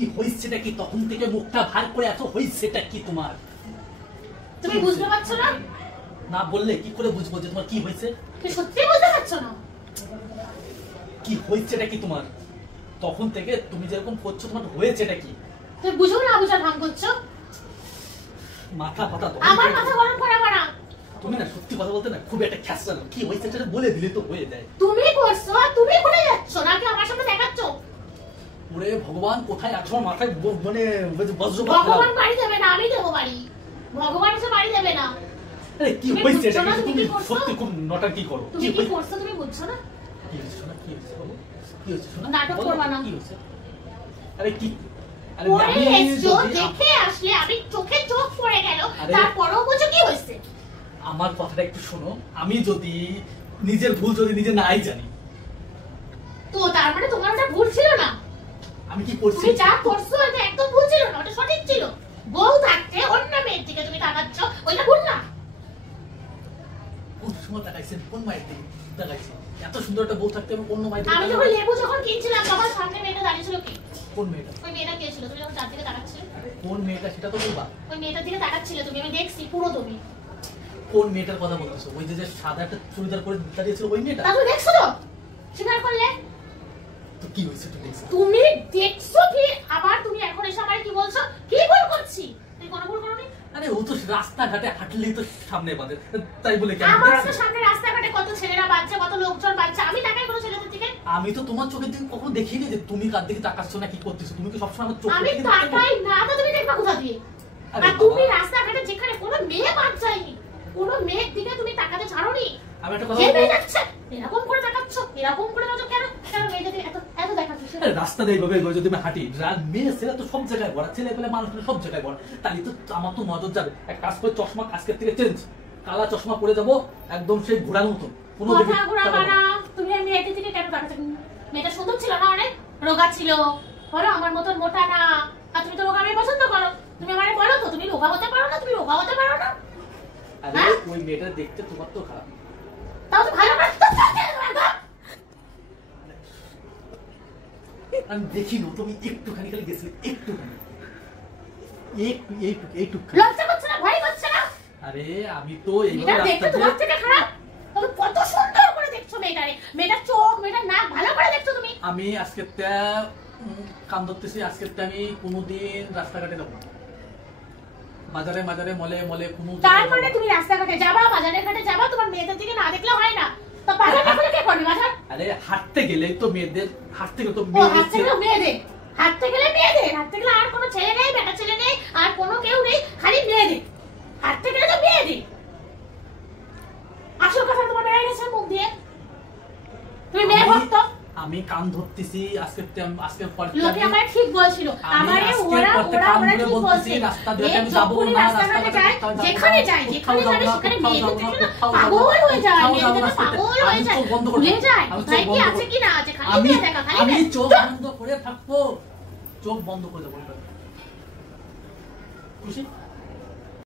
কি হইছেটা কি? তখন থেকে মুখটা ভার করে এত হইছেটা কি তোমার? তুমি বুঝতে পারছো না? না বললে কি করে বুঝবো যে তোমার কি হইছে? তুমি সত্যি বুঝতে পারছো না? কি হইছেটা কি তোমার? তখন থেকে তুমি যেরকম করছো তোমার হয়েছেটা কি? তুমি বুঝো না বুঝার ভান করছো? মাথা ফাটা তো আমার মাথা গরম করাবো না। তুমি না সত্যি কথা বলতে না খুব একটা খ্যাসা না। কি হইছে সেটা বলে দিলে তো হয়ে যায়। তুমি করছো আর তুমি ভুলে যাচ্ছ নাকি আমার সামনে দেখাচ্ছ? ওরে ভগবান কোথায় আছো? মাথায় মানে বজ্রপাত। ভগবান বাড়ি দেবে না, আমি দেবো বাড়ি। ভগবান এসে বাড়ি দেবে না। আরে কি হইছে এটা? তুমি সত্যি খুব নটাকি করো। তুমি কি করছো তুমি বুঝছো না? কি হইছে শোনা? কি হইছে বলো? কি হইছে শোনা? নাটক করবা না। কি হইছে? আরে কি? আরে আমি এসছো দেখে আসলে আমি চোখে চোখ পড়ে গেল, তারপরেও বুঝো কি হইছে? আমার কথাটা একটু শোনো। আমি যদি নিজের ভুল যদি নিজে নাই জানি তো তার মানে তোমার ওটা ভুল ছিল না? আমি কি করছি? তুমি যা করছো এটা একদম ভুল ছিল না, ওটা সঠিক ছিল। বউ থাকতে অন্য মেয়ের দিকে তুমি তাকাচ্ছ, ওইটা ভুল না? কোন সময় তাকাইছেন? কোন মায়ের দিকে তাকাইছেন? এত সুন্দর একটা বউ থাকতে আমি অন্য মায়ের দিকে আমি যখন লেবু যখন কিনছিলাম তখন সামনে মেয়েটা দাঁড়িয়ে ছিল কি? কোন মেয়েটা? ওই মেয়েটা কে ছিল? তুমি যখন তার দিকে তাকাচ্ছিলে? কোন মেয়েটা সেটা তো বলবা। ওই মেয়েটার দিকে তাকাচ্ছিলে তুমি, আমি দেখছি পুরো তুমি। কোন মেয়েটার কথা বলতেছো? ওই যে সাদা একটা চুড়িদার পরে দাঁড়িয়ে ছিল ওই মেয়েটা? তা তুমি দেখছো তো? স্বীকার করলে? তো কি হইছে তুমি দেখছো? তুমি দেখছো কি? আবার তুমি এখন এসে আমায় কি বলছো? কি ভুল করছি? তুমি কোনো ভুল করোনি? আরে ও তো রাস্তাঘাটে হাঁটলেই তো সামনে বাঁধে, তাই বলে কি আমার তো সামনে রাস্তাঘাটে কত ছেলেরা বাচ্চা, কত লোকজন বাচ্চা, আমি তাকাই কোনো ছেলেদের দিকে? আমি তো তোমার চোখের দিকে কখনো দেখিনি যে তুমি কার দিকে তাকাচ্ছ না কি করতেছো। তুমি কি সবসময় আমার চোখের আমি দিকে তাকাও? তাকাই না তো তুমি দেখবা কোথা দিয়ে? আর তুমি রাস্তাঘাটে যেখানে কোনো মেয়ে বাদ যায়নি, কোনো মেয়ের দিকে তুমি তাকাতে ছাড়োনি। আমি একটা কথা বলবো, এরকম করে তাকাচ্ছ, এরকম করে নজর কেন? কেন মেয়েদের এত এত দেখাচ্ছ? রাস্তা দিয়ে এইভাবে যদি আমি হাঁটি, মেয়ে ছেলে তো সব জায়গায় ভরা, ছেলে পেলে মানুষ সব জায়গায় ভরা, তাহলে তো আমার তো নজর যাবে। এক কাজ করে চশমা আজকের থেকে চেঞ্জ, কালা চশমা পরে যাবো একদম সেই ঘোড়ার মতন। কোনো দিকে ঘোরাবা না। তুমি এই মেয়েদের দিকে কেন তাকাচ্ছ? মেয়েটা সুন্দর ছিল না? অনেক রোগা ছিল, বলো আমার মতন মোটা না। আর তুমি তো রোগা মেয়ে পছন্দ করো। তুমি আমারে বলো তো তুমি রোগা হতে পারো না? তুমি রোগা হতে পারো না? আরে ওই মেয়েটা দেখতে তোমার তো খারাপ, তাও তো ভালো করে আমি দেখি না। তুমি একটুখানি খালি গেছিলে, একটুখানি, এইটুকু লজ্জা করছে না? ভয় করছে না? আরে আমি তো এইভাবে দেখতে তোমার থেকে খারাপ? তুমি কত সুন্দর করে দেখছো মেয়েটারে, মেয়েটার চোখ, মেয়েটার নাক ভালো করে দেখছো তুমি। আমি আজকে কান ধরতেছি। আজকে আমি কোনোদিন রাস্তাঘাটে যাবো না, বাজারে মাজারে মলে মলে কোনো। তার মানে তুমি রাস্তাঘাটে যাবা, বাজারে ঘাটে যাবা, তোমার মেয়েদের দিকে না দেখলে হয় না? তো বাজার না করে কে করবে বাজার? আরে হাঁটতে গেলে তো মেয়েদের, হাঁটতে গেলে তো মেয়েদের, হাঁটতে গেলে মেয়েদের, হাঁটতে গেলে আর কোনো ছেলে নেই, বেটা ছেলে নেই, আর কোনো কেউ নেই, খালি মেয়েদের। হাঁটতে গেলে তো মেয়েদের। আসল কথা তোমার বেড়ে গেছে মুখ দিয়ে। তুমি মেয়ে ভক্ত। আমি কান ধরতেছি আজকে। লোকে আমায় ঠিক বলছিল, আমারে ওরা ঠিক বলছে, রাস্তা দিয়ে আমি যাব না, রাস্তাঘাটে যাই, যেখানে যাই সেখানে মেয়েদের থেকে না পাগল হয়ে যায়, মেয়েদের থেকে পাগল হয়ে যায়, ভুলে যায় কোথায় কি আছে কি না আছে, খালি মেয়ে দেখা, খালি আমি চোখ বন্ধ করে থাকবো, চোখ বন্ধ করে দেবো। খুশি?